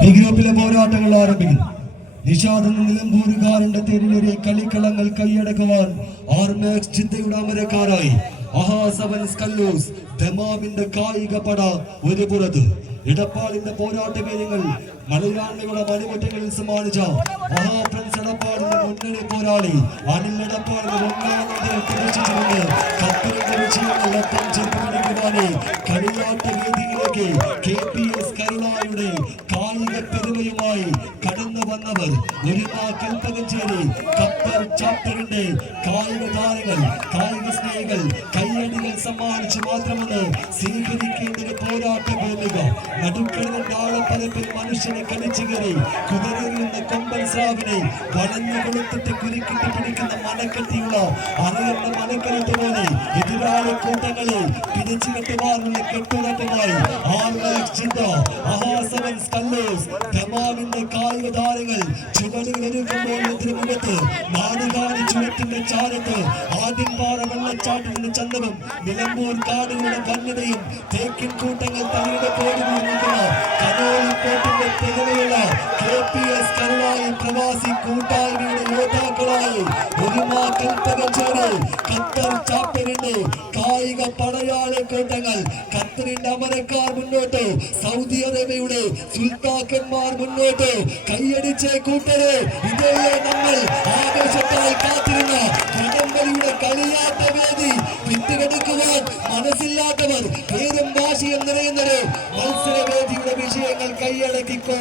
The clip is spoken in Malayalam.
ബി ഗ്രൂപ്പിലെ പോരാട്ടങ്ങൾ ആരംഭിക്കുന്നു. നിഷാദെന്ന നിലമ്പൂരുകാരന്റെ തെരുവിലെ കളിക്കളങ്ങൾ കൈയടക്കുവാൻ ആർമാക്സ് ചിന്തയുടെ അമരക്കാരായി അഹാസവൻസ് കല്ലൂസ് ദമാമിന്റെ കായിക പട ഒരു പുറത്ത്. ഇടപ്പാടിന്റെ പോരാട്ട വീര്യങ്ങൾ മലയാളികളുടെ മണിമുറ്റങ്ങളിൽ സമ്മാനിച്ച മഹാപ്രൻസ് ഇടപ്പാടിന്റെ മുന്നണി പോരാളി അനിൽ ഇടപ്പാടിന്റെ ഒന്നാമത് കപ്പലിന്റെ വിജയങ്ങളൊപ്പം ചെറുപ്പടിക്കുവാനെ കളിയാട്ട വേദിയിലേക്ക് KPS കരുണായുടെ കായിക പെരുമയുമായി കടന്നു വന്നവർ ഒരുമാ കൽപ്പകഞ്ചേരി ഖത്തർ ചാപ്റ്ററിന്റെ കായിക താരങ്ങൾ, കായിക സ്നേഹികൾ കയ്യടികൾ സമ്മാനിച്ച് മാത്രമെന്ന് സ്വീകരിക്കേണ്ട ഒരു പോരാട്ട ഭൂമിക. നടുക്കടലിന്റെ ആഴപ്പരപ്പിൽ മനുഷ്യനെ കളിച്ചു കയറി കുതിരയുന്ന കൊമ്പൻ സ്രാവിനെ വളഞ്ഞു കൊളുത്തിട്ട് കുരുക്കിട്ട് പിടിക്കുന്ന മനക്കെട്ടിയുള്ള അറിയുന്ന മനക്കരുത്ത് പോലെ എതിരാളി കൂട്ടങ്ങളെ പിടിച്ചു കെട്ടുവാനുള്ള കെട്ടുറപ്പുമായി ദമാമിന്റെ കായിക താരങ്ങൾ ചുവടുകളൊരുക്കുമ്പോൾ മുഖത്ത് നാടുകാണി ചുവട്ടിന്റെ ചാരത്ത് ആദ്യംപാറ വെള്ളച്ചാട്ടത്തിന്റെ ചന്തവും നിലമ്പൂർ കാടുകളുടെ കണ്ണടയും തേക്കിൻ കൂട്ടങ്ങൾ തലയുടെ കോടുകളും നിൽക്കുന്ന കനോളിക്കോട്ടിന്റെ തികവയുള്ള KPS കരുണായി പ്രവാസി കൂട്ടായ്മയുടെ യോദ്ധാക്കളായി ഒരുമാ കൽപ്പകഞ്ചേരി ഖത്തർ ചാപ്റ്ററിന്റെ കായിക പടയാളി കൂട്ടങ്ങൾ. ഖത്തറിന്റെ അമരക്കാർ മുന്നോട്ട്, സൗദി അറേബ്യയുടെ സുൽത്താക്കന്മാർ മുന്നോട്ട്. കൈയടിച്ച് കൂട്ടരെ, ഇതല്ലേ നമ്മൾ ആവേശത്താൽ കാത്തിരുന്ന വടംവലിയുടെ കളിയാട്ട വേദി. വിട്ടുകെടുക്കുവാൻ മനസ്സില്ലാത്തവർ പേരും ഭാഷയും നിറയുന്നത് മത്സരവേദിയുടെ വിഷയങ്ങൾ കൈയടക്കിക്കോ.